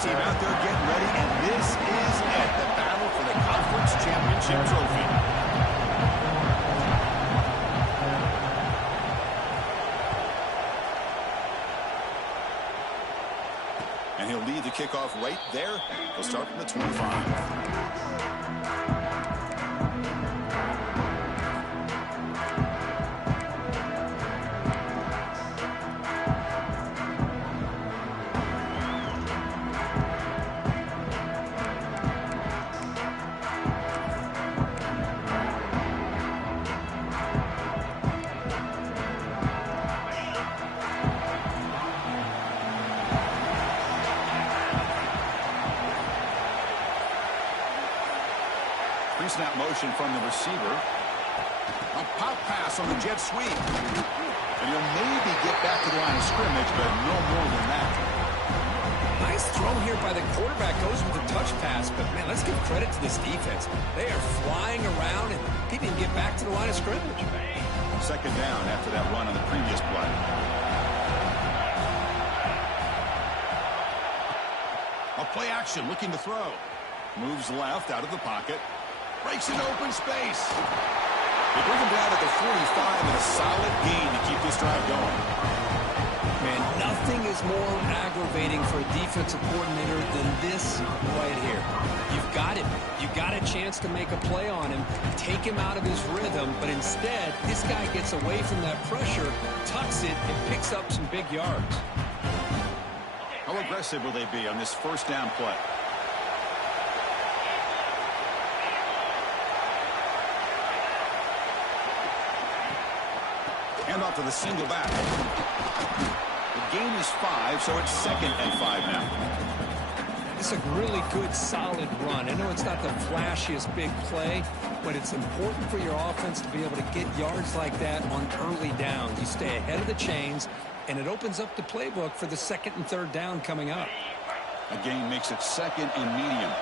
team out there getting ready, and this is it, the battle for the conference championship trophy. And he'll lead the kickoff right there. He'll start from the 25. Pre-snap motion from the receiver. A pop pass on the jet sweep. And he'll maybe get back to the line of scrimmage, but no more than that. Nice throw here by the quarterback. Goes with a touch pass, but man, let's give credit to this defense. They are flying around, and he didn't get back to the line of scrimmage. Second down after that run on the previous play. A play action, looking to throw. Moves left out of the pocket. Breaks into open space. They bring him down at the 45 and a solid gain to keep this drive going. Man, nothing is more aggravating for a defensive coordinator than this right here. You've got him. You've got a chance to make a play on him, take him out of his rhythm, but instead, this guy gets away from that pressure, tucks it, and picks up some big yards. How aggressive will they be on this first down play? Hand off to the single back. The gain is 5, so it's second and 5 now. It's a really good, solid run. I know it's not the flashiest big play, but it's important for your offense to be able to get yards like that on early downs. You stay ahead of the chains, and it opens up the playbook for the second and third down coming up. A gain makes it second and medium.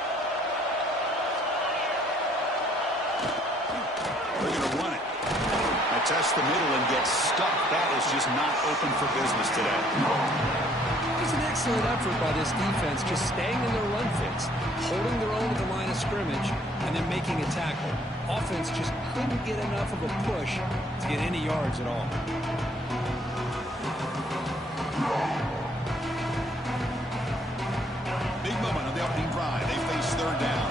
They're going to run it. Test the middle and get stuck. That is just not open for business today. It's an excellent effort by this defense, just staying in their run fits, holding their own at the line of scrimmage, and then making a tackle. Offense just couldn't get enough of a push to get any yards at all. Big moment on the opening drive. They face third down.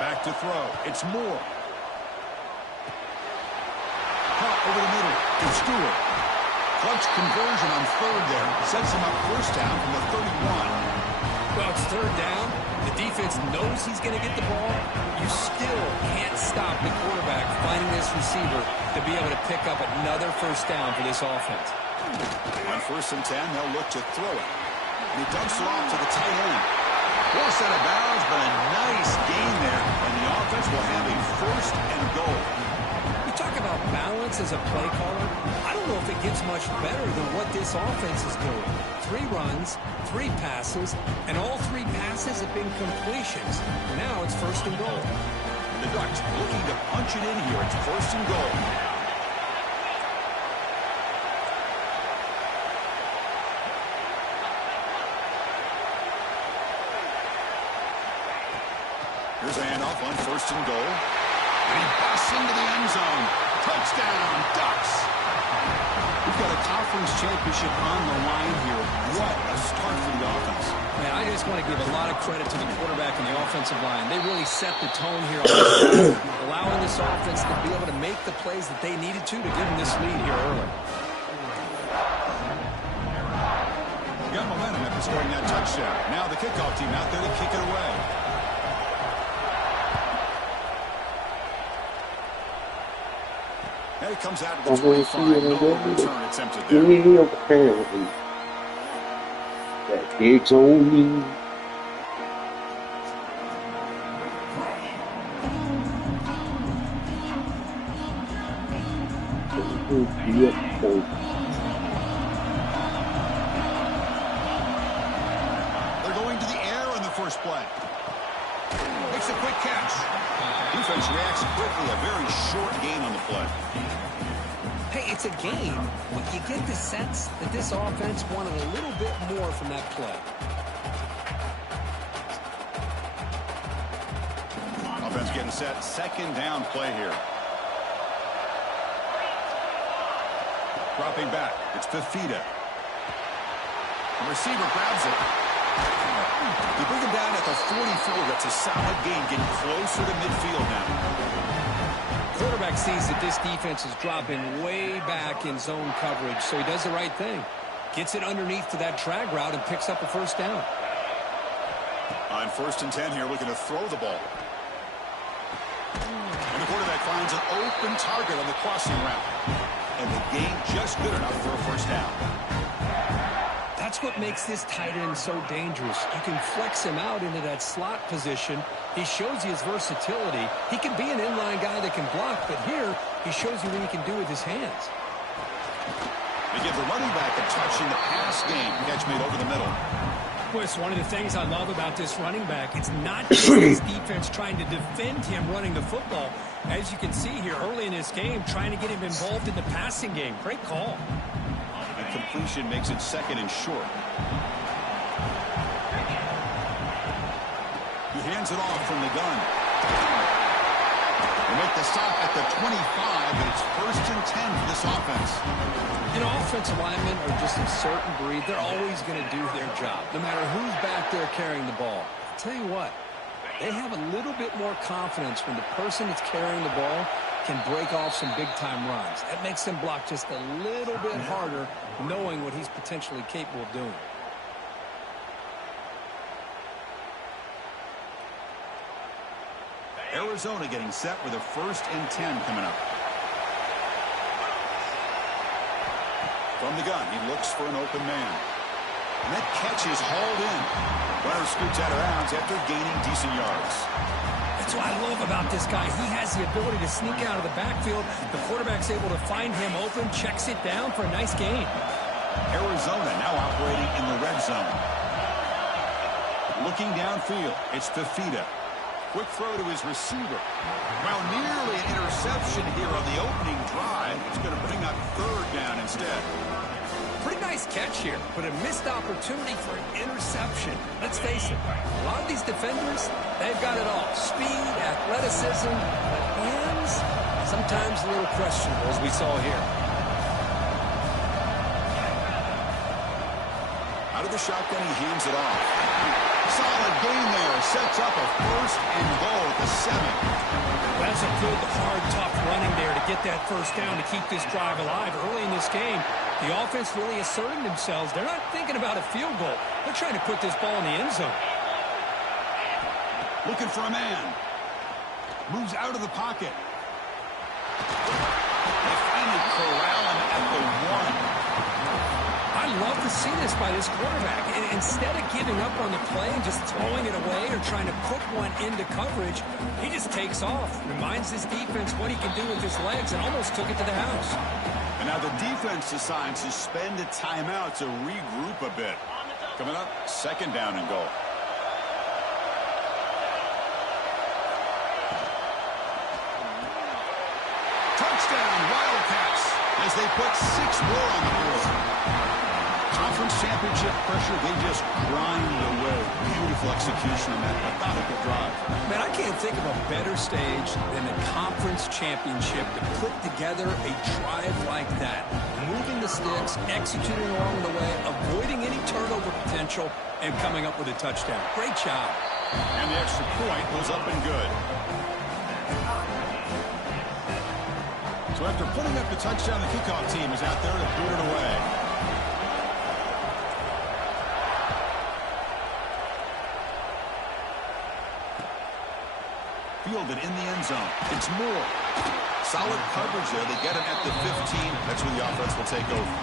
Back to throw. It's Moore. Caught over the middle to Stewart. Clutch conversion on third there. Sets him up first down from the 31. Well, it's third down. The defense knows he's going to get the ball. You still can't stop the quarterback finding this receiver to be able to pick up another first down for this offense. On first and 10, they'll look to throw it. And he dumps it off to the tight end. Close out of bounds, but a nice gain there, and the offense will have a first and goal. You talk about balance as a play caller. I don't know if it gets much better than what this offense is doing. 3 runs, 3 passes, and all 3 passes have been completions. Now it's first and goal. The Ducks looking to punch it in here. It's first and goal. Here's a handoff on first and goal. And he busts into the end zone. Touchdown, Ducks. We've got a conference championship on the line here. What a start for the offense. Man, I just want to give a lot of credit to the quarterback and the offensive line. They really set the tone here on this game, allowing this offense to be able to make the plays that they needed to give them this lead here early. Got momentum after scoring that touchdown. Now the kickoff team out there to kick it away. And it comes out of the 25. No return attempted there. Apparently, that it's on me. They're going to the air on the first play. Makes a quick catch. Defense reacts quickly. A very short gain on the play. Hey, it's a game, but you get the sense that this offense wanted a little bit more from that play. Offense getting set. Second down play here. Dropping back. It's Fafita. The receiver grabs it. They bring him down at the 44. That's a solid gain, getting closer to midfield now. Quarterback sees that this defense is dropping way back in zone coverage, so he does the right thing. Gets it underneath to that drag route and picks up a first down. On 1st and 10 here, looking to throw the ball. And the quarterback finds an open target on the crossing route. And the gain just good enough for a first down. That's what makes this tight end so dangerous. You can flex him out into that slot position. He shows you his versatility. He can be an inline guy that can block, but here he shows you what he can do with his hands. They give the running back a touch in the pass game. Catch made over the middle. Well, it's one of the things I love about this running back. It's not just his defense trying to defend him running the football. As you can see here early in this game, trying to get him involved in the passing game. Great call. And completion makes it 2nd and short. He hands it off from the gun. They make the stop at the 25, and it's 1st and 10 for this offense. You know, offensive linemen are just a certain breed. They're always going to do their job, no matter who's back there carrying the ball. I'll tell you what, they have a little bit more confidence when the person that's carrying the ball can break off some big-time runs. That makes them block just a little bit harder, knowing what he's potentially capable of doing. Arizona getting set with a 1st and 10 coming up. From the gun, he looks for an open man. And that catch is hauled in. Runner scoots out of bounds after gaining decent yards. That's what I love about this guy. He has the ability to sneak out of the backfield. The quarterback's able to find him open, checks it down for a nice gain. Arizona now operating in the red zone. Looking downfield, it's Fafita. Quick throw to his receiver. Well, nearly an interception here on the opening drive. It's going to bring up 3rd down instead. Pretty nice catch here, but a missed opportunity for an interception. Let's face it, a lot of these defenders, they've got it all. Speed, athleticism, but hands, sometimes a little questionable, as we saw here. Out of the shotgun, he hands it off. Solid gain there. Sets up a 1st and goal at the 7. That's a good, hard, tough running there to get that first down to keep this drive alive. Early in this game, the offense really asserting themselves. They're not thinking about a field goal. They're trying to put this ball in the end zone. Looking for a man. Moves out of the pocket. They finally corral him at the 1. I love to see this by this quarterback. And instead of giving up on the play and just throwing it away or trying to put one into coverage, he just takes off. Reminds his defense what he can do with his legs and almost took it to the house. And now the defense decides to spend a timeout to regroup a bit. Coming up, 2nd down and goal. Touchdown, Wildcats, as they put 6 more on the board. Conference championship pressure, they just grind away. Beautiful execution on that methodical drive. Man, I can't think of a better stage than the conference championship to put together a drive like that. Moving the sticks, executing along the way, avoiding any turnover potential, and coming up with a touchdown. Great job. And the extra point was up and good. So after putting up the touchdown, the kickoff team is out there to boot it away. Fielded in the end zone. It's Moore. Solid coverage there. They get him at the 15. That's where the offense will take over.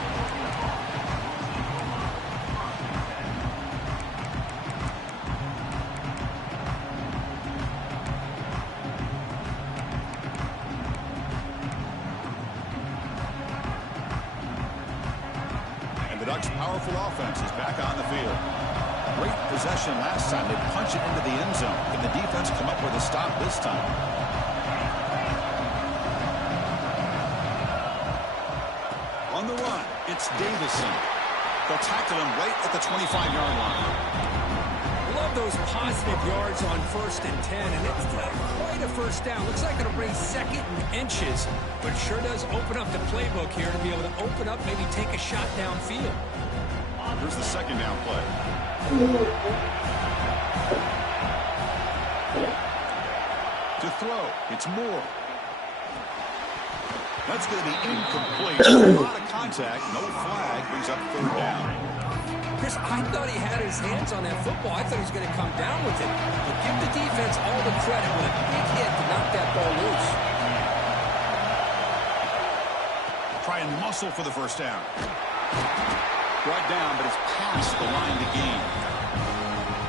And the Ducks' powerful offense is back on the field. Great possession last time. They punch it into the end zone. Can the defense come up with a stop this time? It's Davison. They'll tackle him right at the 25-yard line. Love those positive yards on 1st and 10, and it's quite a first down. Looks like it'll bring 2nd and inches, but sure does open up the playbook here to be able to open up, maybe take a shot downfield. Here's the 2nd down play. To throw, it's Moore. That's going to be incomplete. A lot of contact, no flag, brings up 3rd down. Chris, I thought he had his hands on that football. I thought he was going to come down with it. But give the defense all the credit with a big hit to knock that ball loose. Try and muscle for the 1st down. Brought down, but it's past the line to gain.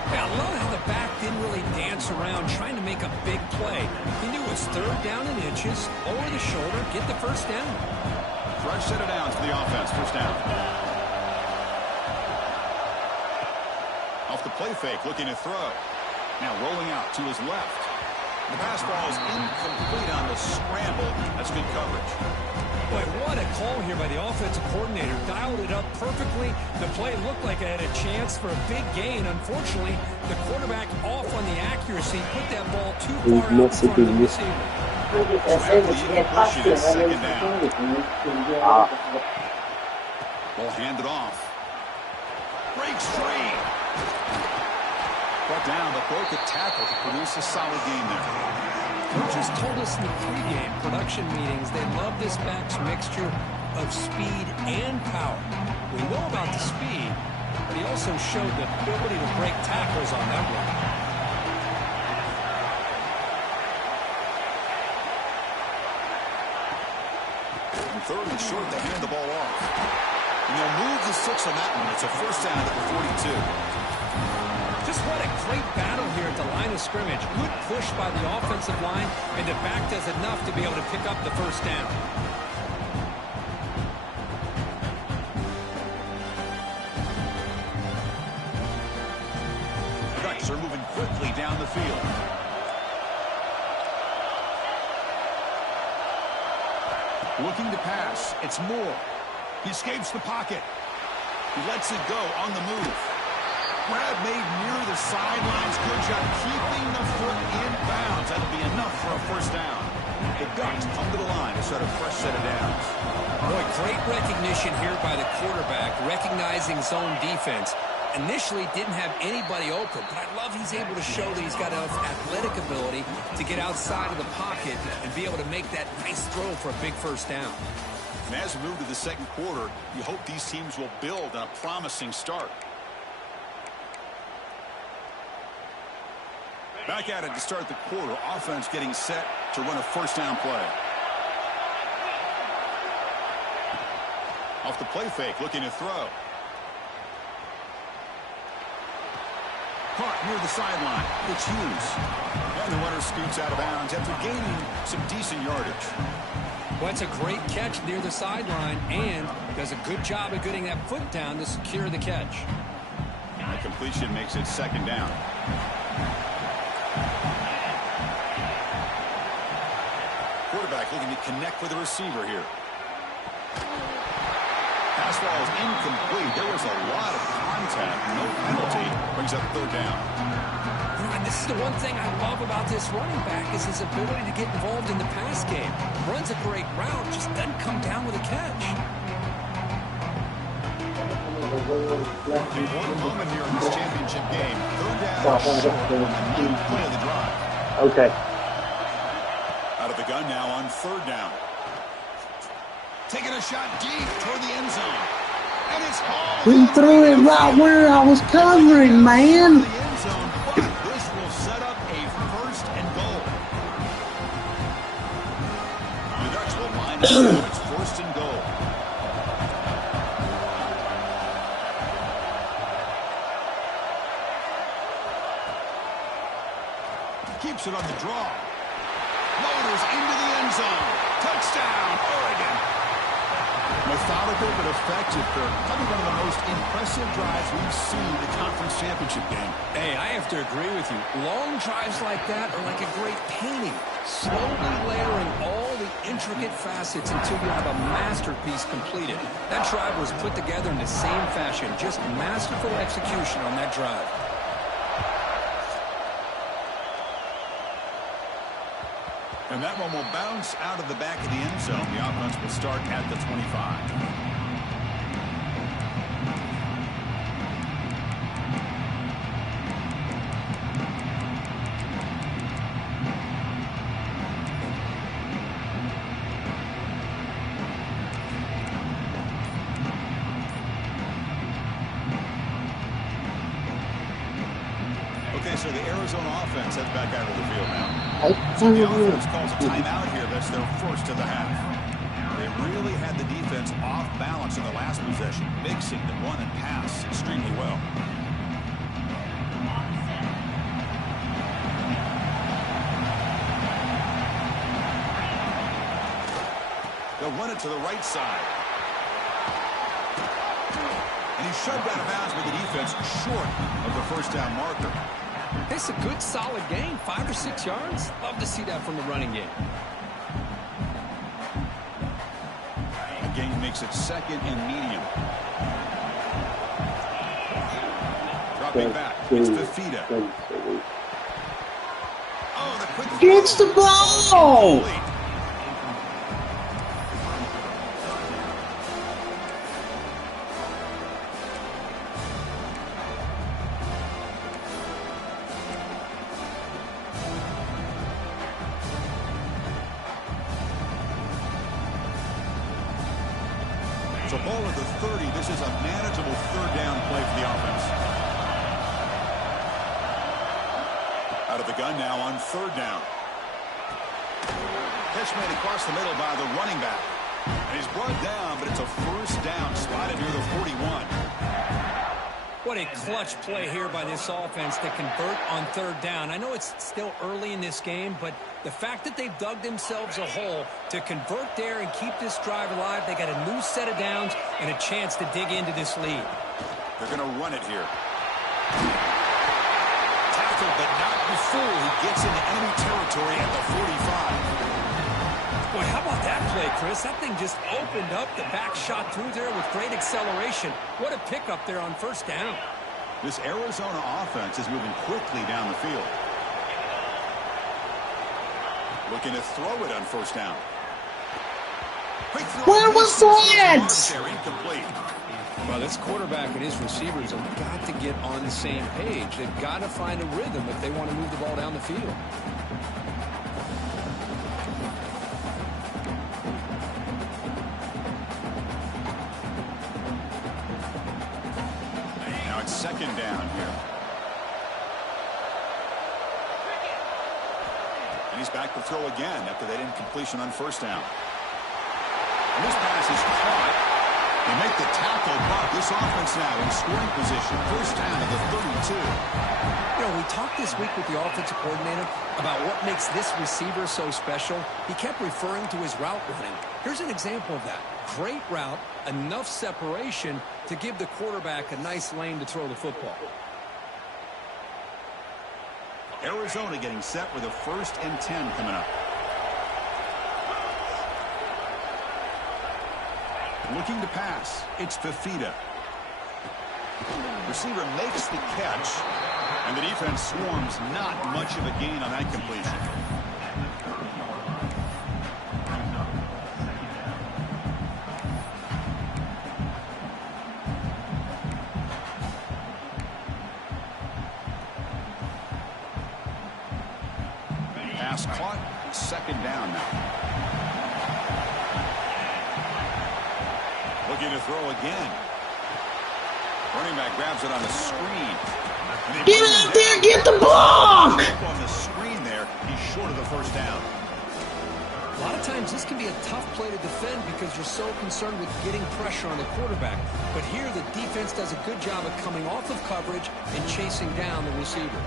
Yeah, I love how the back didn't really dance around trying to make a big play. He knew it was 3rd down and inches, over the shoulder, get the 1st down. Fresh set of downs for the offense, 1st down. Off the play fake, looking to throw. Now rolling out to his left. The pass ball is incomplete on the scramble. That's good coverage. Boy, what a call here by the offensive coordinator. Dialed it up perfectly. The play looked like it had a chance for a big gain. Unfortunately, the quarterback off on the accuracy, put that ball too far out in front of the receiver. Push it, 2nd down. Ball handed off. Breaks free. Brought down, but broke a tackle to produce a solid game there. Coaches told us in the pregame production meetings they love this back's mixture of speed and power. We know about the speed, but he also showed the ability to break tackles on that one. And 3rd and short, they hand the ball off. And they'll move the 6 on that one. It's a 1st down at the 42. Just what a great battle here at the line of scrimmage. Good push by the offensive line, and the back does enough to be able to pick up the 1st down. The Ducks are moving quickly down the field. Looking to pass. It's Moore. He escapes the pocket. He lets it go on the move. Grab made near the sidelines. Good job keeping the foot in bounds. That'll be enough for a 1st down. The Ducks come to the line to start a fresh set of downs. Boy, great recognition here by the quarterback, recognizing zone defense. Initially didn't have anybody open, but I love he's able to show that he's got enough athletic ability to get outside of the pocket and be able to make that nice throw for a big 1st down. And as we move to the 2nd quarter, you hope these teams will build on a promising start. Back at it to start the quarter. Offense getting set to run a 1st down play. Off the play fake, looking to throw. Caught near the sideline. It's Hughes. And the runner scoots out of bounds after gaining some decent yardage. Well, it's a great catch near the sideline and does a good job of getting that foot down to secure the catch. And the completion makes it 2nd down. Quarterback looking to connect with the receiver here. Pass ball is incomplete. There was a lot of contact. No penalty. Brings up 3rd down. And this is the one thing I love about this running back is his ability to get involved in the pass game. Runs a great route, just doesn't come down with a catch. Important moment here in this championship game. 3rd down short on the 9th play of the drive. Okay. Out of the gun now on 3rd down. Taking a shot deep toward the end zone. And it's hauled. We threw it right where I was covering, man. The end zone, but this will set up a 1st and goal. The Ducks will line up. It's 1st and goal. Keeps it on the draw. Motors into the end zone. Touchdown, Oregon. Methodical but effective for probably one of the most impressive drives we've seen in the conference championship game. Hey, I have to agree with you. Long drives like that are like a great painting, slowly layering all the intricate facets until you have a masterpiece completed. That drive was put together in the same fashion. Just masterful execution on that drive. And that one will bounce out of the back of the end zone. The offense will start at the 25. So the Arizona offense heads back out of the field now. So the offense calls a timeout here. That's their first of the half. They really had the defense off balance in the last possession, mixing the run and pass extremely well. They'll run it to the right side. And he's shoved out of bounds with the defense short of the first down marker. It's a good, solid gain, 5 or 6 yards. Love to see that from the running game. A gain makes it second and medium. Dropping back, it's Fafita. Oh, the quick Gets the ball! So ball at the 30. This is a manageable third down play for the offense. Out of the gun now on third down. Catch made across the middle by the running back. And he's brought down, but it's a first down spotted near the 41. What a clutch play here by this offense to convert on third down. I know it's still early in this game, but the fact that they've dug themselves a hole to convert there and keep this drive alive, they got a new set of downs and a chance to dig into this lead. They're going to run it here. Tackled, but not before he gets into enemy territory at the 45. Boy, how about that play, Chris? That thing just opened up. The back shot through there with great acceleration. What a pickup there on first down. This Arizona offense is moving quickly down the field. Looking to throw it on first down. Where was that? Incomplete. Well, this quarterback and his receivers have got to get on the same page. They've got to find a rhythm if they want to move the ball down the field. Now it's second down here. And he's back to throw again after that incompletion on first down. And this pass is caught. They make the tackle, but this offense now in scoring position. First down at the 32. You know, we talked this week with the offensive coordinator about what makes this receiver so special. He kept referring to his route running. Here's an example of that. Great route, enough separation to give the quarterback a nice lane to throw the football. Arizona getting set with a 1st and 10 coming up. Looking to pass. It's Fafita. Receiver makes the catch, and the defense swarms. Not much of a gain on that completion. Pass caught. Second down now. Looking to throw again. Running back grabs it on the screen. Get out there, get the block! On the screen there, he's short of the first down. A lot of times this can be a tough play to defend because you're so concerned with getting pressure on the quarterback. But here the defense does a good job of coming off of coverage and chasing down the receiver.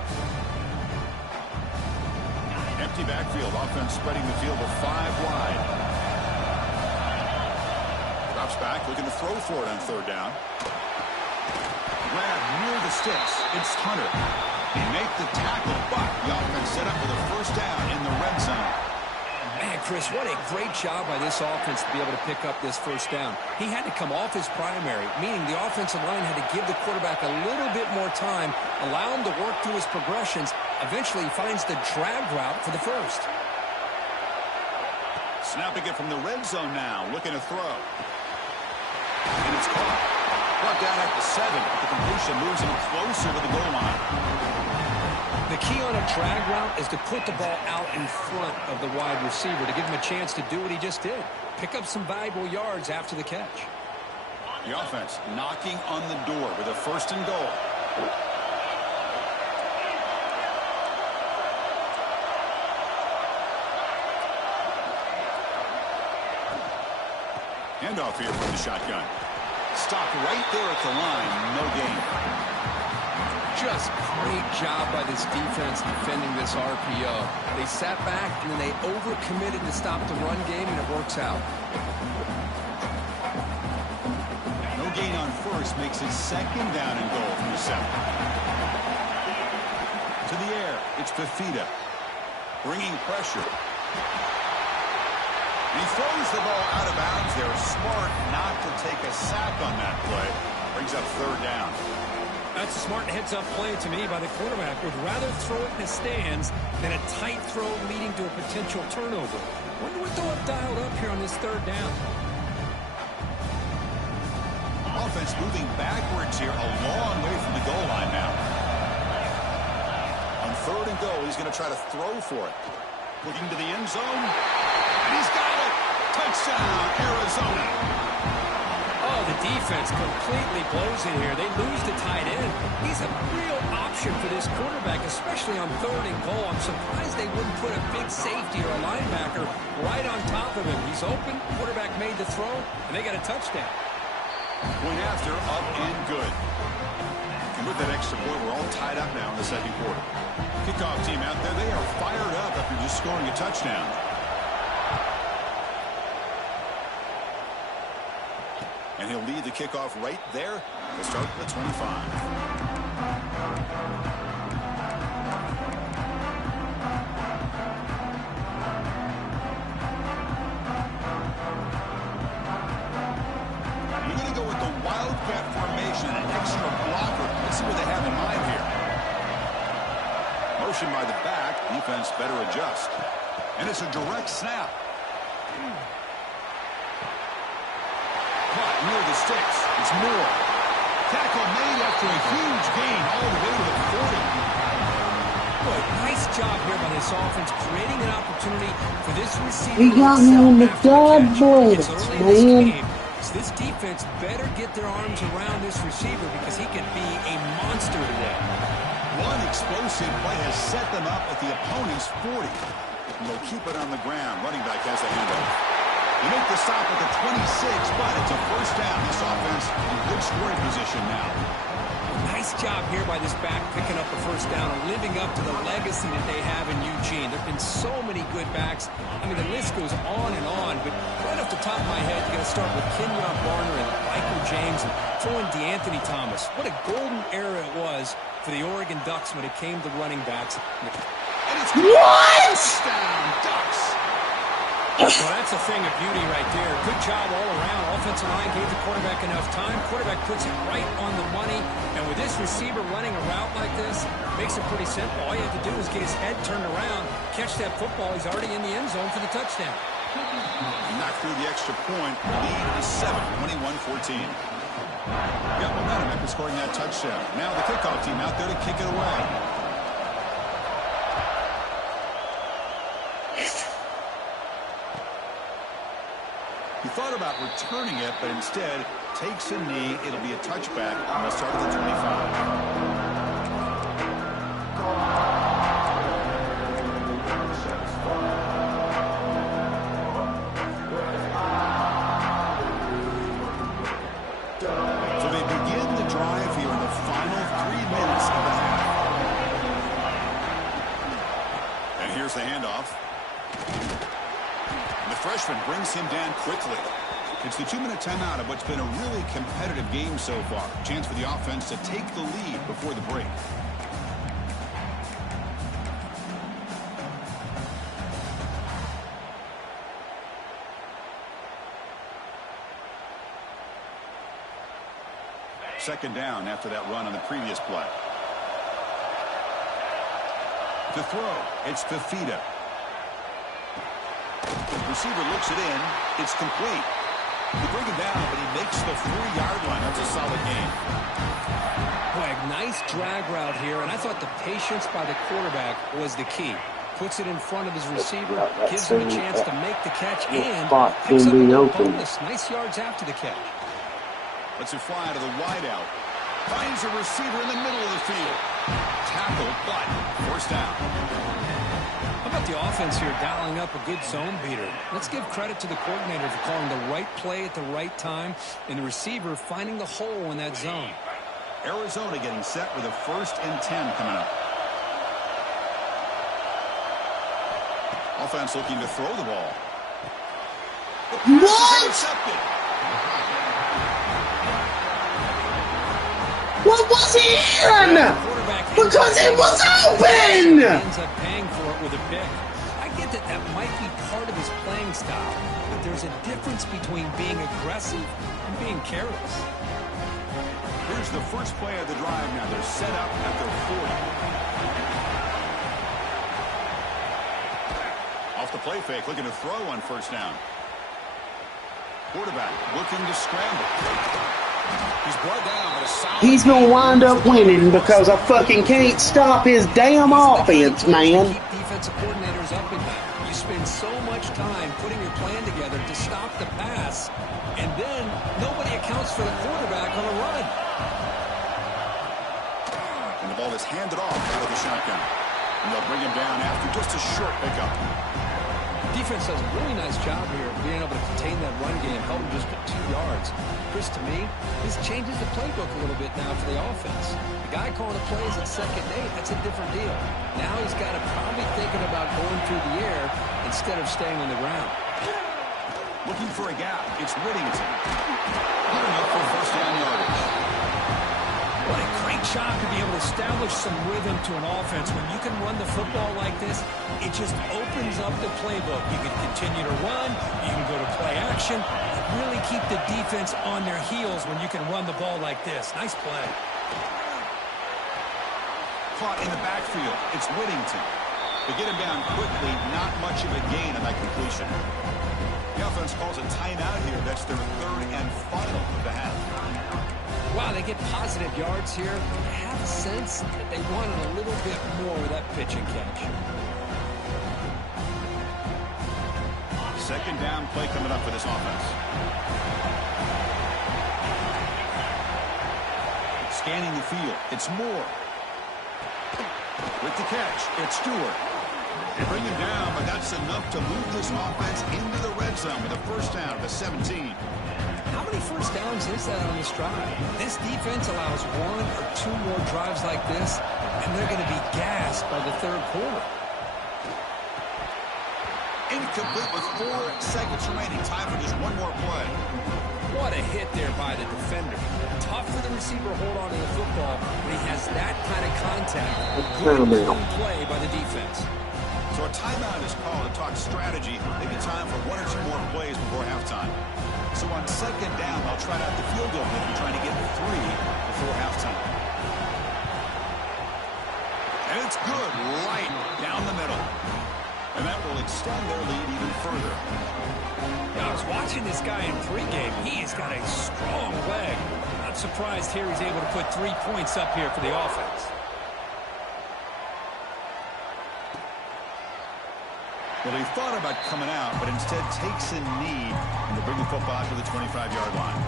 Empty backfield. Offense spreading the field with 5 wide. Drops back, looking to throw for it on third down. Grab near the sticks. It's Hunter. They make the tackle, but the offense set up with a first down in the red zone. Man, Chris, what a great job by this offense to be able to pick up this first down. He had to come off his primary, meaning the offensive line had to give the quarterback a little bit more time, allow him to work through his progressions. Eventually, he finds the drag route for the first. Snapping it from the red zone now, looking to throw. And it's caught. Brought down at the 7, but the completion moves him closer to the goal line. The key on a drag route is to put the ball out in front of the wide receiver to give him a chance to do what he just did. Pick up some valuable yards after the catch. The offense knocking on the door with a 1st and goal. Handoff here from the shotgun. Stopped right there at the line. No gain. Just great job by this defense defending this RPO. They sat back and then they overcommitted to stop the run game, and it works out. No gain on first makes it 2nd down and goal from the 7. To the air, it's Fafita. Bringing pressure. He throws the ball out of bounds there. Smart not to take a sack on that play. Brings up 3rd down. That's a smart heads-up play to me by the quarterback. Would rather throw it in the stands than a tight throw leading to a potential turnover. Wonder what they'll have dialed up here on this 3rd down. Offense moving backwards here, a long way from the goal line now. On 3rd and goal, he's going to try to throw for it. Looking to the end zone. And he's got it. Touchdown, Arizona. Oh, the defense completely blows it here. They lose the tight end. He's a real option for this quarterback, especially on 3rd and goal. I'm surprised they wouldn't put a big safety or a linebacker right on top of him. He's open. Quarterback made the throw, and they got a touchdown. Point after, up and good. And with that extra point, we're all tied up now in the 2nd quarter. Kickoff team out there, they are fired up after just scoring a touchdown. And he'll lead the kickoff right there to start the 25. We're going to go with the Wildcat formation, an extra blocker. Let's see what they have in mind here. Motion by the back. Defense better adjust. And it's a direct snap. Caught near the sticks. It's Moore. Tackle made after a huge gain all the way to the 40. Boy, nice job here by this offense, creating an opportunity for this receiver. He got me on the God bless, man. So this defense better get their arms around this receiver because he could be a monster today. One explosive play has set them up at the opponent's 40. And they'll keep it on the ground. Running back has the handoff. They make the stop at the 26, but it's a 1st down. This offense in good scoring position now. Nice job here by this back picking up the 1st down and living up to the legacy that they have in Eugene. There have been so many good backs. I mean, the list goes on and on, but right off the top of my head, you got to start with Kenyon Barner and Michael James and throw in DeAnthony Thomas. What a golden era it was for the Oregon Ducks when it came to running backs. And it's what? Touchdown, Ducks. Well, that's a thing of beauty right there. Good job all around. Offensive line gave the quarterback enough time. Quarterback puts it right on the money. And with this receiver running a route like this, makes it pretty simple. All you have to do is get his head turned around, catch that football. He's already in the end zone for the touchdown. Knocked through the extra point. Lead is 7, 21-14. Got momentum after scoring that touchdown. Now the kickoff team out there to kick it away. He thought about returning it, but instead takes a knee. It'll be a touchback on the start of the 25. So they begin the drive here in the final 3 minutes of the half. And here's the handoff. The freshman brings him down quickly. It's the 2-minute timeout of what's been a really competitive game so far. Chance for the offense to take the lead before the break. Second down after that run on the previous play. To throw, it's Fafita. Receiver looks it in. It's complete. They bring him down, but he makes the 3-yard line. That's a solid gain. Boy, a nice drag route here, and I thought the patience by the quarterback was the key. Puts it in front of his receiver, gives him a chance to make the catch, and picks up a bonus. Nice yards after the catch. Lets it fly to the wideout. Finds a receiver in the middle of the field. Tackle, but first down. How about the offense here dialing up a good zone beater? Let's give credit to the coordinator for calling the right play at the right time, and the receiver finding the hole in that zone. Arizona getting set with a 1st and 10 coming up. Offense looking to throw the ball. What was he in? Because it was open! Ends up paying for it with a pick. I get that that might be part of his playing style, but there's a difference between being aggressive and being careless. Here's the first play of the drive now. They're set up at their 40. Off the play fake, looking to throw on first down. Quarterback looking to scramble. He's brought down, but a solid. He's going to wind up winning because I fucking can't stop his damn offense, man. Keep defensive coordinators up in there. You spend so much time putting your plan together to stop the pass, and then nobody accounts for the quarterback on a run. And the ball is handed off out of the shotgun. And they'll bring him down after just a short pickup. Defense does a really nice job here of being able to contain that run game, help him just get 2 yards. Chris, to me, this changes the playbook a little bit now for the offense. The guy calling the plays at 2nd and 8, that's a different deal. Now he's got to probably thinking about going through the air instead of staying on the ground. Looking for a gap. It's Whittington. Good enough for first down yardage. What a great job to be able to establish some rhythm to an offense. When you can run the football like this, it just opens up the playbook. You can continue to run, you can go to play action, and really keep the defense on their heels when you can run the ball like this. Nice play. Caught in the backfield. It's Whittington. To get him down quickly, not much of a gain on that completion. The offense calls a timeout here. That's their 3rd and final of the half. Wow, they get positive yards here. I have a sense that they wanted a little bit more with that pitch and catch. Second down play coming up for this offense. Scanning the field. It's Moore. With the catch, it's Stewart. They bring him down, but that's enough to move this offense into the red zone with a first down at the 17. How many first downs is that on this drive? This defense allows 1 or 2 more drives like this, and they're going to be gassed by the 3rd quarter. Incomplete with 4 seconds remaining. Time for just one more play. What a hit there by the defender. Tough for the receiver to hold on to the football when he has that kind of contact. Good play by the defense. So a timeout is called to talk strategy. Maybe time for 1 or 2 more plays before halftime. So on second down, I'll try out the field goal if you're trying to get 3 before halftime. And it's good right down the middle. And that will extend their lead even further. Now, I was watching this guy in pregame. He has got a strong leg. Not surprised here he's able to put 3 points up here for the offense. Well, he thought about coming out, but instead takes a knee and to bring the football to the 25-yard line.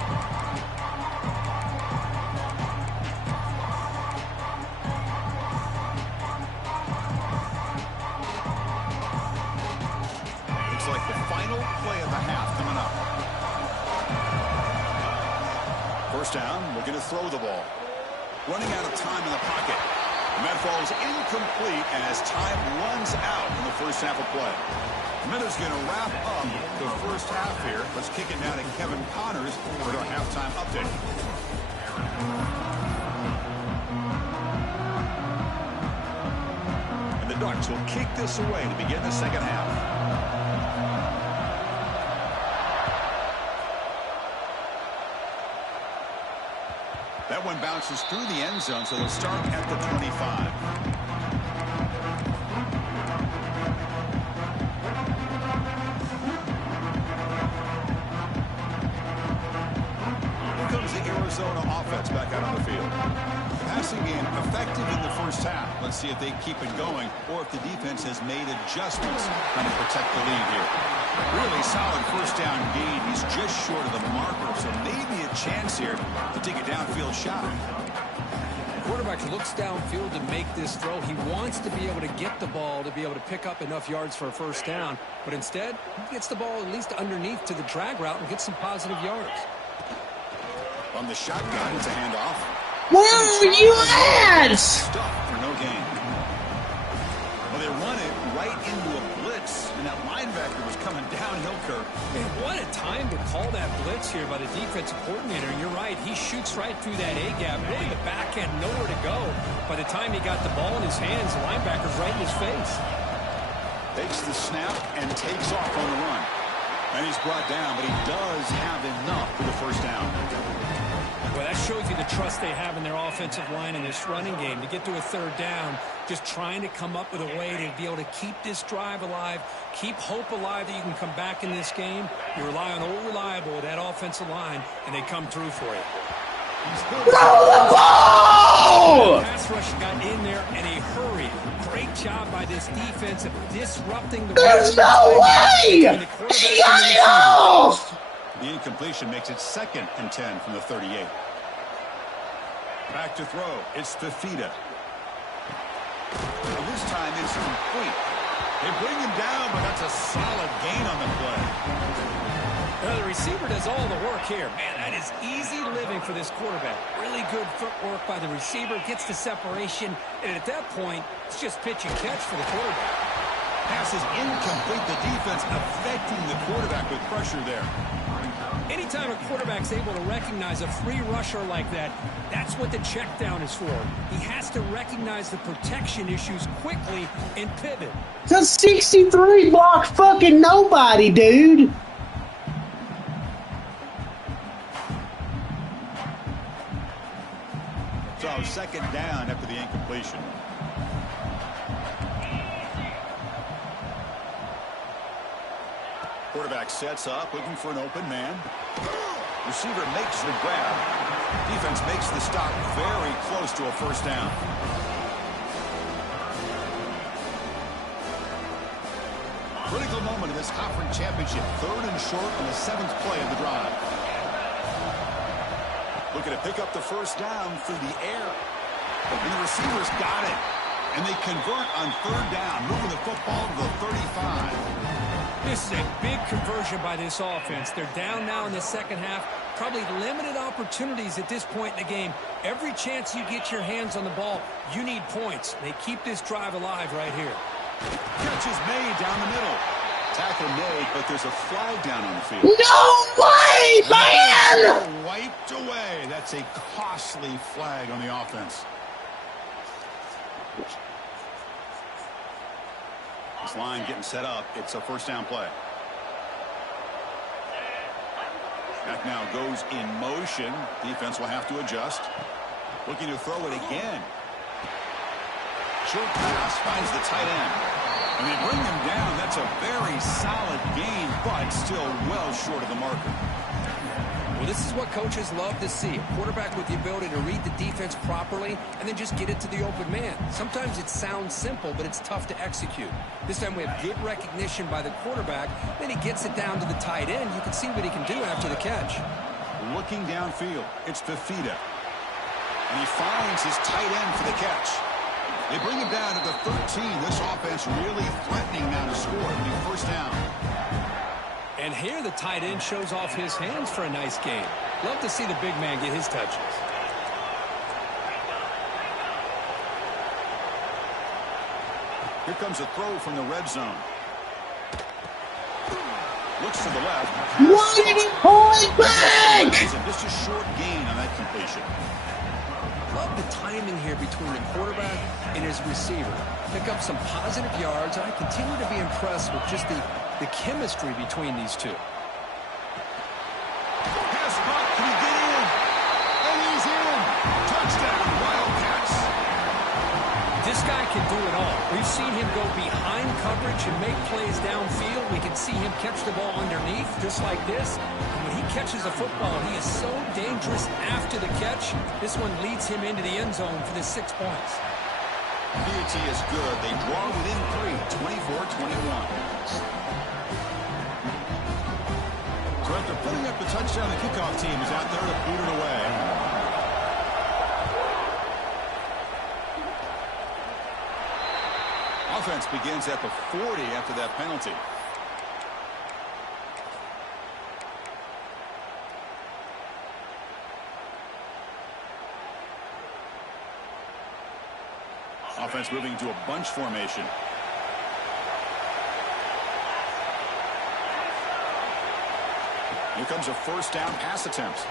Looks like the final play of the half coming up. First down, looking to throw the ball. Running out of time in the pocket. And that falls incomplete as time runs out in the first half of play. Minutes going to wrap up the first half here. Let's kick it now to Kevin Connors for our halftime update. And the Ducks will kick this away to begin the second half. That That one bounces through the end zone, so they'll start at the 25. Here comes the Arizona offense back out on the field. Passing game effective in the first half. Let's see if they keep it going or if the defense has made adjustments trying to protect the lead here. Really solid first down gain. He's just short of the marker, so maybe a chance here to take a downfield shot. The quarterback looks downfield to make this throw. He wants to be able to get the ball to be able to pick up enough yards for a first down, but instead he gets the ball at least underneath to the drag route and gets some positive yards. On the shotgun, it's a handoff. Where are you at? Stuffed for no gain. Well, they run it right into a blitz, and that linebacker was coming downhill, Kirk. Man, what a time to call that blitz here by the defensive coordinator. And you're right, he shoots right through that A-gap. Really, the back had nowhere to go. By the time he got the ball in his hands, the linebacker's right in his face. Takes the snap and takes off on the run. And he's brought down, but he does have enough for the first down. Well, that shows you the trust they have in their offensive line in this running game. To get to a third down, just trying to come up with a way to be able to keep this drive alive, keep hope alive that you can come back in this game. You rely on old reliable, that offensive line, and they come through for you. Throw the ball! Pass rush got in there in a hurry. Great job by this defense of disrupting the... There's no way! He got it off! The incompletion makes it 2nd and 10 from the 38. Back to throw. It's Fafita. Well, this time it's complete. They bring him down, but that's a solid gain on the play. Well, the receiver does all the work here. Man, that is easy living for this quarterback. Really good footwork by the receiver. Gets the separation. And at that point, it's just pitch and catch for the quarterback. Pass is incomplete. The defense affecting the quarterback with pressure there. Anytime a quarterback's able to recognize a free rusher like that, that's what the check down is for. He has to recognize the protection issues quickly and pivot. The 63 block fucking nobody, dude. So 2nd down after the incompletion. Quarterback sets up, looking for an open man. Receiver makes the grab. Defense makes the stop very close to a first down. Critical moment in this conference championship. 3rd and short on the 7th play of the drive. Looking to pick up the first down through the air. And the receivers got it. And they convert on 3rd down, moving the football to the 35. This is a big conversion by this offense. They're down now in the second half. Probably limited opportunities at this point in the game. Every chance you get your hands on the ball, you need points. They keep this drive alive right here. Catch is made down the middle. Tackle made, but there's a flag down on the field. No way, man! Wiped away. That's a costly flag on the offense. This line getting set up. It's a first down play. Back now goes in motion. Defense will have to adjust. Looking to throw it again. Short pass finds the tight end. And they bring him down. That's a very solid gain, but still well short of the marker. Well, this is what coaches love to see. A quarterback with the ability to read the defense properly and then just get it to the open man. Sometimes it sounds simple, but it's tough to execute. This time we have good recognition by the quarterback. Then he gets it down to the tight end. You can see what he can do after the catch. Looking downfield, it's Fafita. And he finds his tight end for the catch. They bring him down to the 13. This offense really threatening now to score. It'll be first down. And here the tight end shows off his hands for a nice game. Love to see the big man get his touches. Here comes a throw from the red zone. Looks to the left. Why did he pull it back? Just a short gain on that completion. Love the timing here between the quarterback and his receiver. Pick up some positive yards, and I continue to be impressed with just the chemistry between these two. Pass caught. Can he get in? And he's in. can do it all. We've seen him go behind coverage and make plays downfield. We can see him catch the ball underneath, just like this. And when he catches a football, he is so dangerous after the catch. This one leads him into the end zone for the 6 points. PAT is good. They draw within 3, 24-21. So after putting up the touchdown, the kickoff team is out there to boot it away. Offense begins at the 40 after that penalty. Offense moving to a bunch formation. Here comes a first down pass attempt.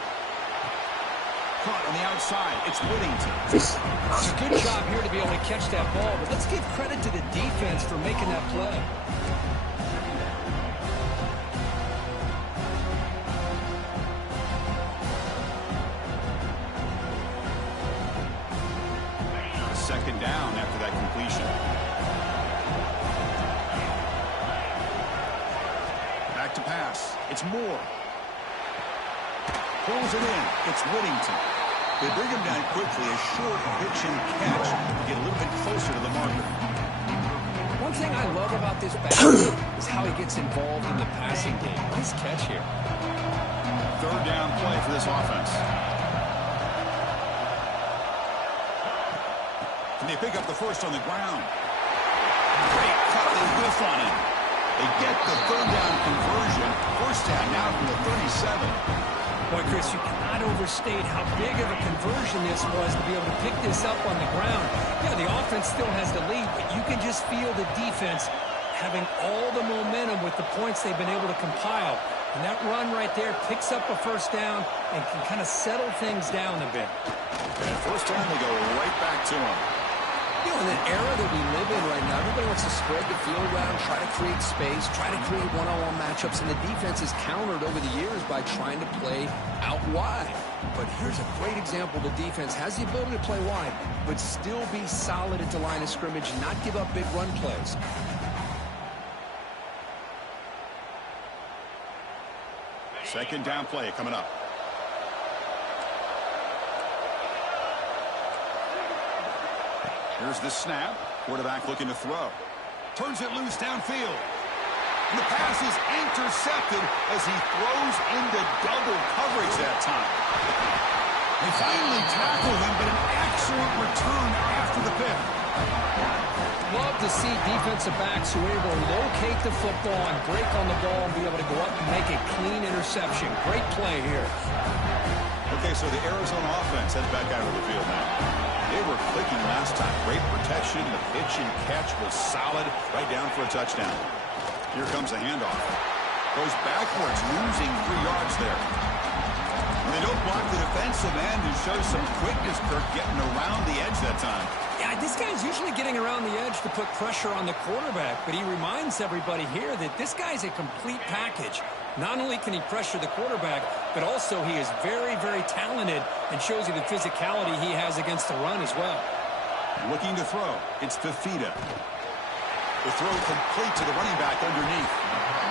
Caught on the outside. It's Whittington. It's a good job here to be able to catch that ball, but let's give credit to the defense for making that play. Second down after that completion. Back to pass. It's Moore. Pulls it in. It's Whittington. They bring him down quickly. A short pitch and catch to get a little bit closer to the marker. One thing I love about this back is how he gets involved in the passing game. Nice catch here. Third down play for this offense. Can they pick up the first on the ground? Great cut. They whiff on him. They get the third down conversion. First down now from the 37. Boy, Chris, you cannot overstate how big of a conversion this was to be able to pick this up on the ground. Yeah, the offense still has the lead, but you can just feel the defense having all the momentum with the points they've been able to compile. And that run right there picks up a first down and can kind of settle things down a bit. And first down, they go right back to him. You know, in the era that we live in right now, everybody wants to spread the field around, try to create space, try to create one-on-one matchups, and the defense is countered over the years by trying to play out wide. But here's a great example. The defense has the ability to play wide, but still be solid at the line of scrimmage and not give up big run plays. Second down play coming up. Here's the snap. Quarterback looking to throw. Turns it loose downfield. And the pass is intercepted as he throws into double coverage that time. They finally tackle him, but an excellent return after the pick. Love to see defensive backs who are able to locate the football and break on the ball and be able to go up and make a clean interception. Great play here. Okay, so the Arizona offense heads back out of the field now. They were clicking last time. Great protection. The pitch and catch was solid. Right down for a touchdown. Here comes a handoff. Goes backwards, losing 3 yards there. And they don't block the defensive end who shows some quickness, Kirk, getting around the edge that time. Yeah, this guy's usually getting around the edge to put pressure on the quarterback, but he reminds everybody here that this guy's a complete package. Not only can he pressure the quarterback, but also he is very, very talented and shows you the physicality he has against the run as well. Looking to throw. It's Fafita. The throw complete to the running back underneath.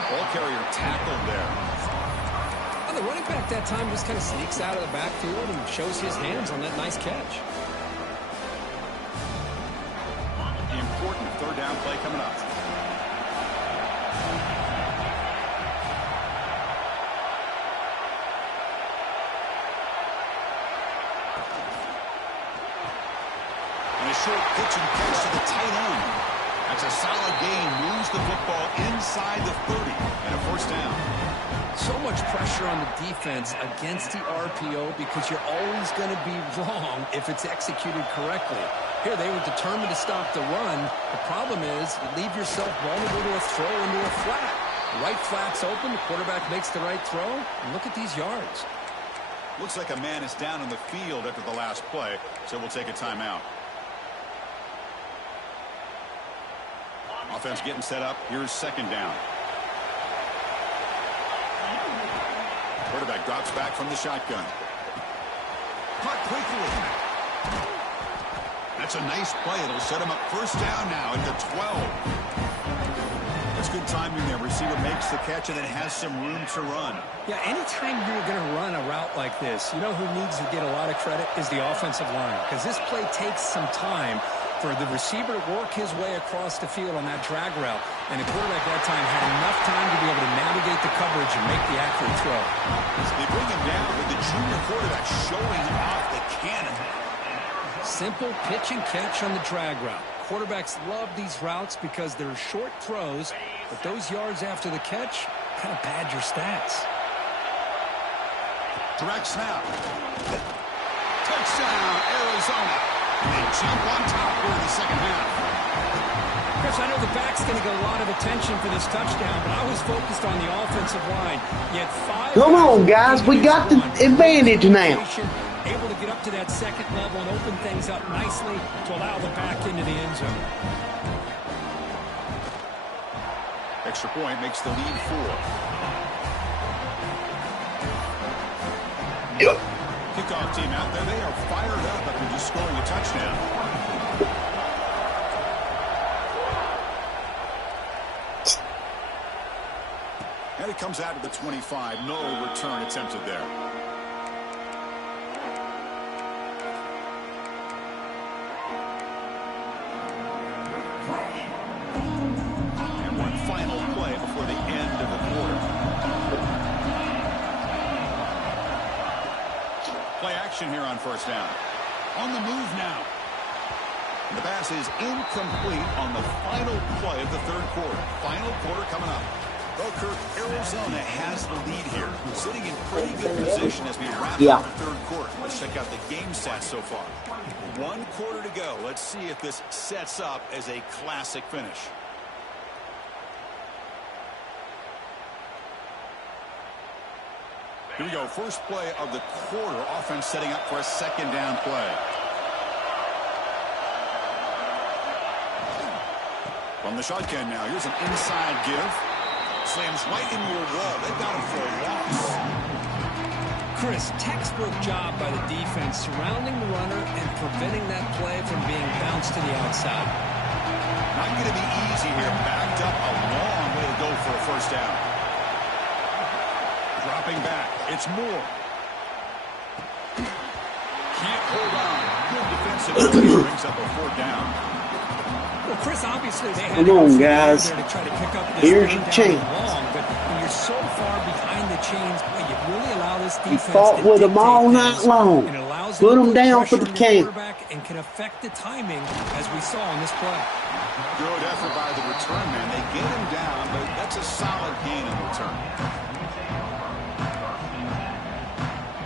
Ball carrier tackled there. And the running back that time just kind of sneaks out of the backfield and shows his hands on that nice catch. The important third down play coming up. Short pitch and catch to the tight end. That's a solid gain. Moves the football inside the 30 and a first down. So much pressure on the defense against the RPO because you're always going to be wrong if it's executed correctly. Here they were determined to stop the run. The problem is you leave yourself vulnerable to a throw into a flat. The right flat's open. The quarterback makes the right throw. And look at these yards. Looks like a man is down on the field after the last play, so we'll take a timeout. Offense getting set up. Here's second down. Quarterback drops back from the shotgun. Caught quickly. That's That's a nice play. It'll set him up first down now at the 12. That's good timing there. Receiver makes the catch and then has some room to run. Yeah, anytime you're going to run a route like this, you know who needs to get a lot of credit is the offensive line, because this play takes some time for the receiver to work his way across the field on that drag route, and the quarterback that time had enough time to be able to navigate the coverage and make the accurate throw. They bring him down with the junior quarterback showing off the cannon. Simple pitch and catch on the drag route. Quarterbacks love these routes because they're short throws, but those yards after the catch kind of pad your stats. Direct snap. Touchdown, Arizona. And they jump on top here in the second half. Chris, I know the back's going to get a lot of attention for this touchdown, but I was focused on the offensive line. Yet 5 Come on, guys. We got the advantage now. Able to get up to that second level and open things up nicely to allow the back into the end zone. Extra point makes the lead 4. Yep. Kickoff team out there. They are fired up after just scoring a touchdown. And it comes out to the 25. No return attempted there. And one final play before the end of the quarter. Play action here on first down. On the move now. And the pass is incomplete on the final play of the third quarter. Final quarter coming up. Well, Kirk, Arizona has the lead here. Sitting in pretty good position as we wrap up the third quarter. Let's check out the game stats so far. 1 quarter to go. Let's see if this sets up as a classic finish. Here we go. First play of the quarter. Offense setting up for a second down play. From the shotgun now. Here's an inside give. Slams right into a wall. They've got him for a loss. Chris, textbook job by the defense surrounding the runner and preventing that play from being bounced to the outside. Not going to be easy here. Backed up a long way to go for a first down. Dropping back. It's Moore. Can't hold on. Good defensive play. Brings up a 4th down. Well, Chris, obviously they had Come to go on, for guys. there to try to pick up this Here's third your down chance. long, but when you're so far behind the chains, boy, you really allow this defense fought to with them dictate all things, night long. and it allows Put them to them down pressure for the on your count. quarterback and can affect the timing, as we saw on this play. Good effort by the return man. They get him down, but that's a solid gain in return.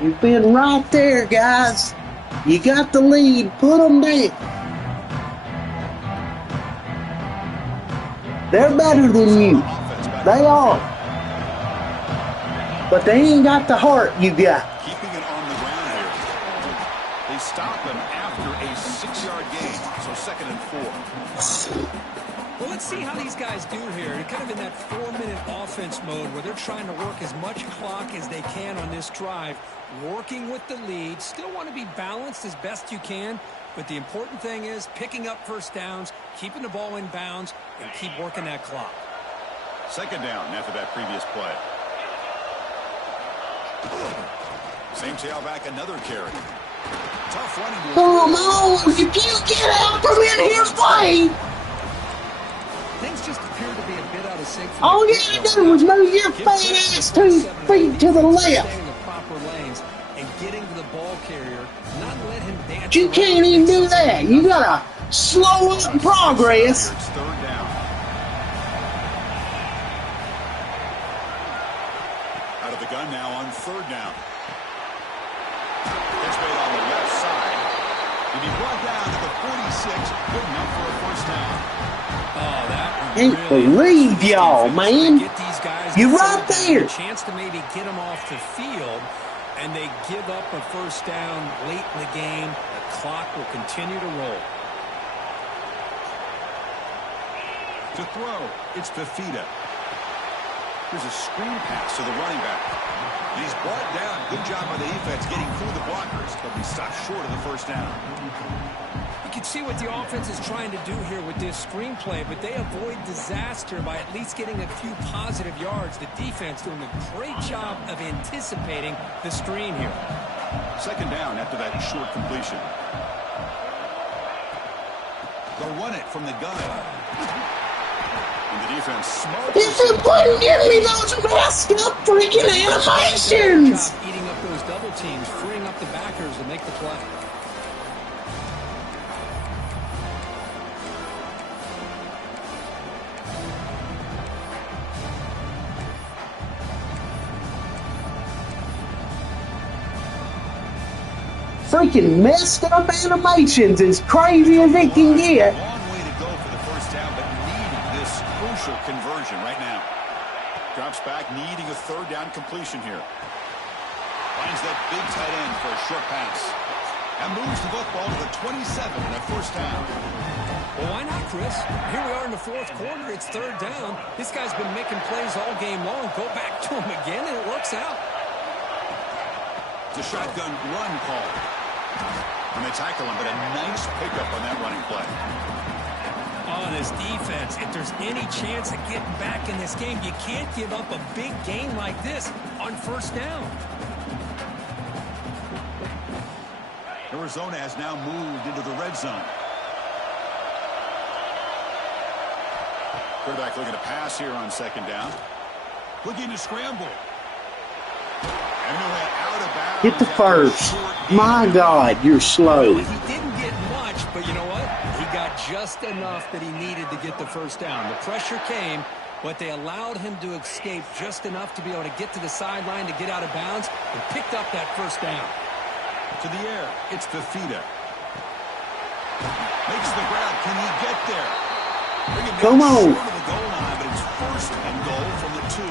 You've been right there, guys. You got the lead. Put them down. They're better than you. They are. But they ain't got the heart you got. Keeping it on the ground here. They stop him after a 6-yard gain. So 2nd and 4. Well, let's see how these guys do here. They're kind of in that 4-minute offense mode where they're trying to work as much clock as they can on this drive, working with the lead. Still want to be balanced as best you can, but the important thing is picking up first downs, keeping the ball in bounds, and keep working that clock. 2nd down after that previous play. Same tailback, another carry. Tough running. Come on. If you get out from in his way. Things just appear to be a bit out of sync. All you had to do was move your fat ass 2 feet to the left. In the proper lanes and getting to the ball carrier, not let him dance. You can't even do that. You gotta slow up progress. It's 3rd down. Out of the gun now on 3rd down. Catch made on the left side. He'll be brought down at the 46. Good enough for a first down. Oh, that Can't believe y'all, man. Get these guys You're right there. a chance to maybe get them off the field, and they give up a first down late in the game. The clock will continue to roll. To throw, it's Fafita. Here's a screen pass to the running back. And he's brought down. Good job by the defense getting through the blockers, but he stopped short of the first down. You can see what the offense is trying to do here with this screenplay, but they avoid disaster by at least getting a few positive yards. The defense doing a great job of anticipating the screen here. Second down after that short completion. They'll run it from the gun. And the defense smart. If you couldn't give me those messed up freaking animations! Eating up those double teams, freeing up the backers to make the play. Freaking messed up animations as crazy as it can get. Long way to go for the first down, but needing this crucial conversion right now. Drops back, needing a third down completion here. Finds that big tight end for a short pass. And moves the football to the 27 and a first down. Well, why not, Chris? Here we are in the fourth quarter. It's third down. This guy's been making plays all game long. Go back to him again, and it works out. It's a shotgun run call. And they tackle him, but a nice pickup on that running play. Oh, this defense, if there's any chance of getting back in this game, you can't give up a big game like this on first down. Arizona has now moved into the red zone. Quarterback looking to pass here on second down. Looking to scramble. And no way out of bounds. Get the first. My God, you're slow. He didn't get much, but you know what? He got just enough that he needed to get the first down. The pressure came, but they allowed him to escape just enough to be able to get to the sideline to get out of bounds and picked up that first down. To the air, it's Fafita. Makes the grab. Can he get there? Come on. Short of the goal line, but it's first and goal from the 2.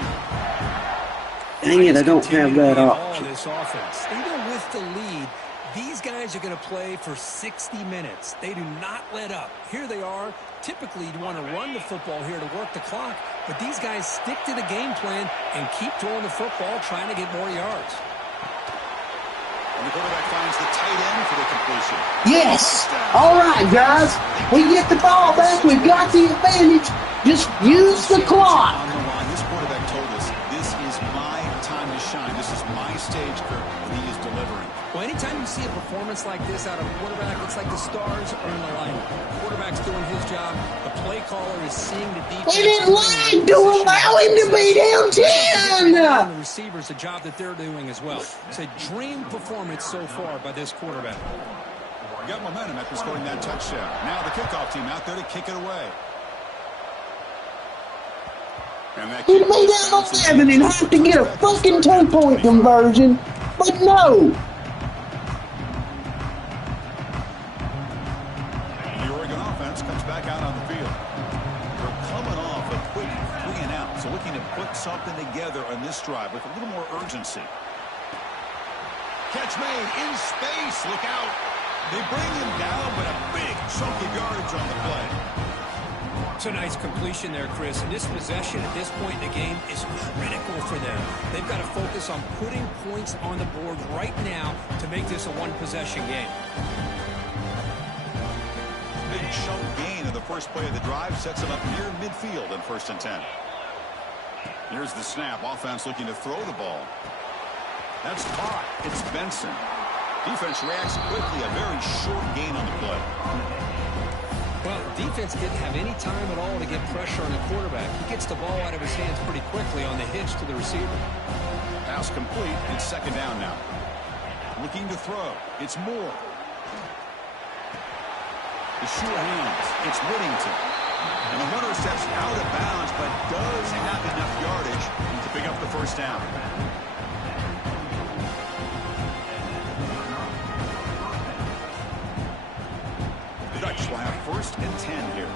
Dang it, I don't have that option. This offense, even with the lead, these guys are going to play for 60 minutes. They do not let up. Here they are. Typically, you'd want to run the football here to work the clock, but these guys stick to the game plan and keep throwing the football, trying to get more yards. And the quarterback finds the tight end for the completion. Yes! All right, guys. We get the ball back. We've got the advantage. Just use the clock. On the line, this quarterback told us, this is my time to shine. This is my stage curve, and he is delivering. Well, anytime you see a performance like this out of a quarterback, it's like the stars are in alignment. The quarterback's doing his job. The play caller is seeing the defense. We didn't like to allow him to be down 10. The receivers, the job that they're doing as well. It's a dream performance so far by this quarterback. Got momentum after scoring that touchdown. Now the kickoff team out there to kick it away. And that He made that 11 and have to get a fucking 2-point conversion, but no. The Oregon offense comes back out on the field. They're coming off a quick 3-and-out, so looking to put something together on this drive with a little more urgency. Catch made in space. Look out. They bring him down, but a big chunk of yards on the play. It's a nice completion there, Chris. And this possession at this point in the game is critical for them. They've got to focus on putting points on the board right now to make this a one-possession game. Big chunk gain of the first play of the drive sets him up near midfield in 1st and 10. Here's the snap. Offense looking to throw the ball. That's caught. It's Benson. Defense reacts quickly. A very short gain on the play. Well, defense didn't have any time at all to get pressure on the quarterback. He gets the ball out of his hands pretty quickly on the hitch to the receiver. Pass complete. It's 2nd down now. Looking to throw. It's Moore. The sure hands. It's Whittington. And the runner steps out of bounds, but does have enough yardage to pick up the first down. Dutch will have 1st and 10 here.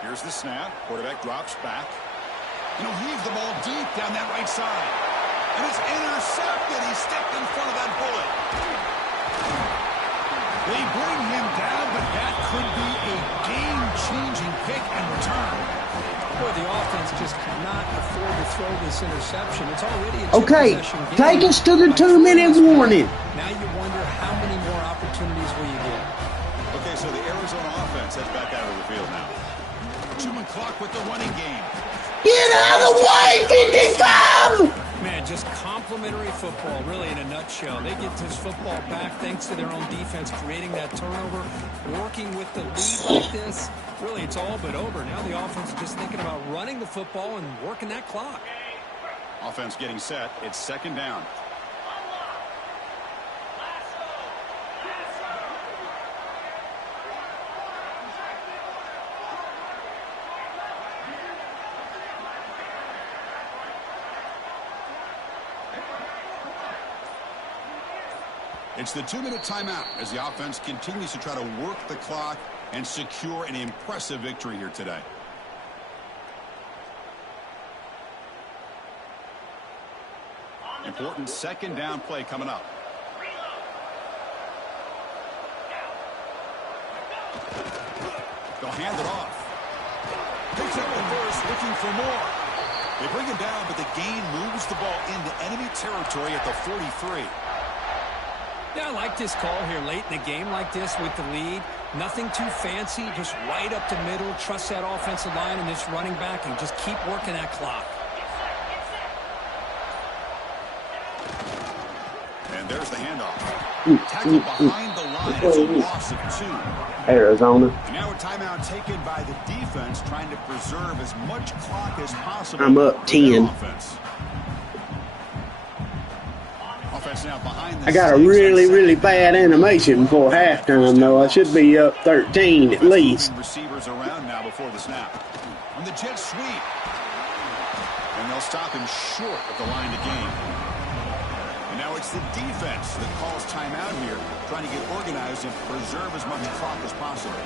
Here's the snap. Quarterback drops back. And he'll heave the ball deep down that right side. And it's intercepted. He stepped in front of that bullet. They bring him down, but that could be a game-changing pick and return. Boy, the offense just cannot afford to throw this interception. It's already a Okay, two-possession game. take us to the 2-minute warning. Now you wonder how many more opportunities will you get. Okay, so the Arizona offense heads back out of the field now. 2-minute clock with the running game. Get out of the way, 55! Man, just complimentary football, really, in a nutshell. They get this football back thanks to their own defense, creating that turnover, working with the lead like this. Really, it's all but over. Now the offense is just thinking about running the football and working that clock. Offense getting set. It's 2nd down. It's the 2-minute timeout as the offense continues to try to work the clock and secure an impressive victory here today. Important 2nd down play coming up. They'll hand it off. Picks up the first, looking for more. They bring him down, but the gain moves the ball into enemy territory at the 43. Yeah, I like this call here late in the game like this with the lead. Nothing too fancy, just right up the middle. Trust that offensive line and this running back and just keep working that clock. And there's the handoff. Tackled behind the line. It's a loss of 2. Arizona. And now a timeout taken by the defense, trying to preserve as much clock as possible. I'm up 10. Offense now behind the I got a really bad animation before halftime, though. I should be up 13 at least. Receivers around now before the snap. On the jet sweep. And they'll stop him short of the line to gain. And now it's the defense that calls timeout here, trying to get organized and preserve as much clock as possible.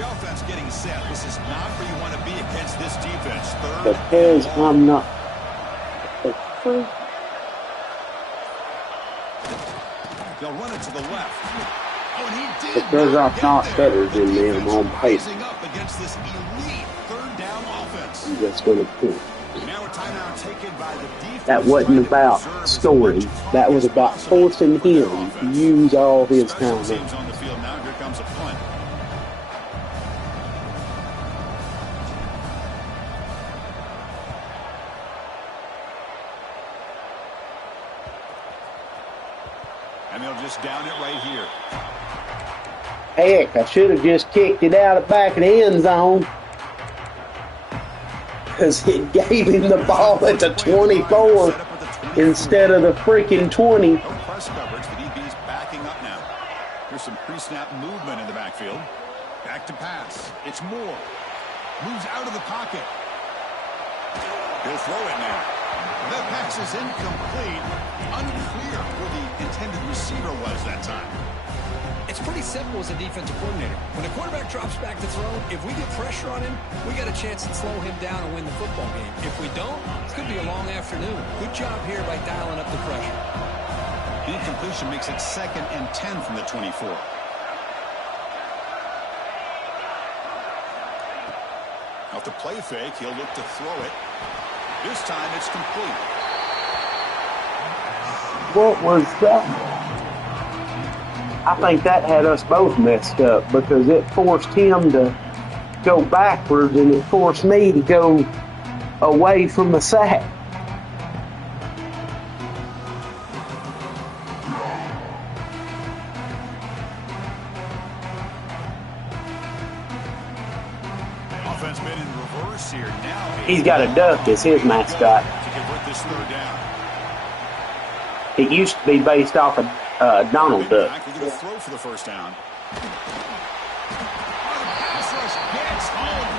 Offense getting set. This is not where you want to be against this defense. 3rd. Because I'm not. They'll run it to the left. Oh, and he did. Because I've not better than them on paper. Up against this elite 3rd down offense. I'm just going to put. Now a timeout taken by the defense. That wasn't about scoring. That was about forcing him to use all his talent. Teams on the field now. Here comes a punt. And they'll just down it right here. Heck, I should have just kicked it out of the back of the end zone. Because it gave him the ball at the 24 instead of the freaking 20. No press coverage. The DB's backing up now. Here's some pre-snap movement in the backfield. Back to pass. It's Moore. Moves out of the pocket. He'll throw it now. That pass is incomplete. Unclear where the intended receiver was that time. It's pretty simple as a defensive coordinator. When the quarterback drops back to throw, if we get pressure on him, we got a chance to slow him down and win the football game. If we don't, it could be a long afternoon. Good job here by dialing up the pressure. The incompletion makes it 2nd and 10 from the 24. Off the play fake, he'll look to throw it. This time it's complete. What was that? I think that had us both messed up because it forced him to go backwards and it forced me to go away from the sack. Offense been in reverse here. Now He's got a duck as his mascot. to convert this 3rd down. It used to be based off of Donald Duck. Back, they're going to throw for the 1st down. Pass rush gets home.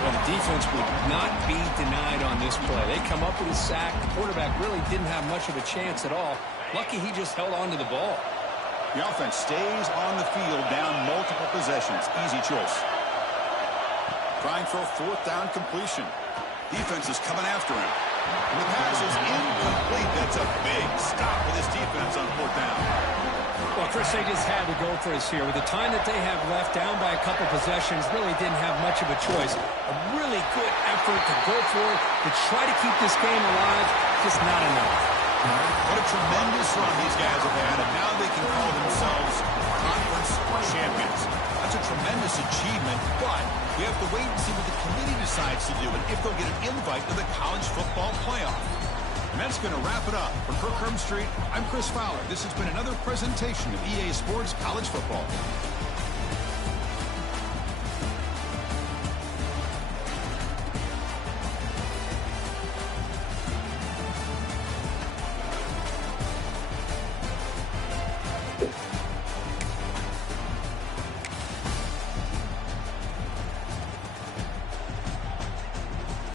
Well, the defense would not be denied on this play. They come up with a sack. The quarterback really didn't have much of a chance at all. Lucky he just held on to the ball. The offense stays on the field down multiple possessions. Easy choice. Trying for a 4th down completion. Defense is coming after him. The pass is incomplete. That's a big stop for this defense on fourth down. Well, Chris, they just had to go for us here. With the time that they have left, down by a couple possessions, really didn't have much of a choice. A really good effort to go for it, to try to keep this game alive, just not enough. What a tremendous run these guys have had, and now they can call themselves conference champions. That's a tremendous achievement, but we have to wait and see what the committee decides to do and if they'll get an invite to the college football playoff. And that's going to wrap it up. For Kirk Street, I'm Chris Fowler. This has been another presentation of EA Sports College Football.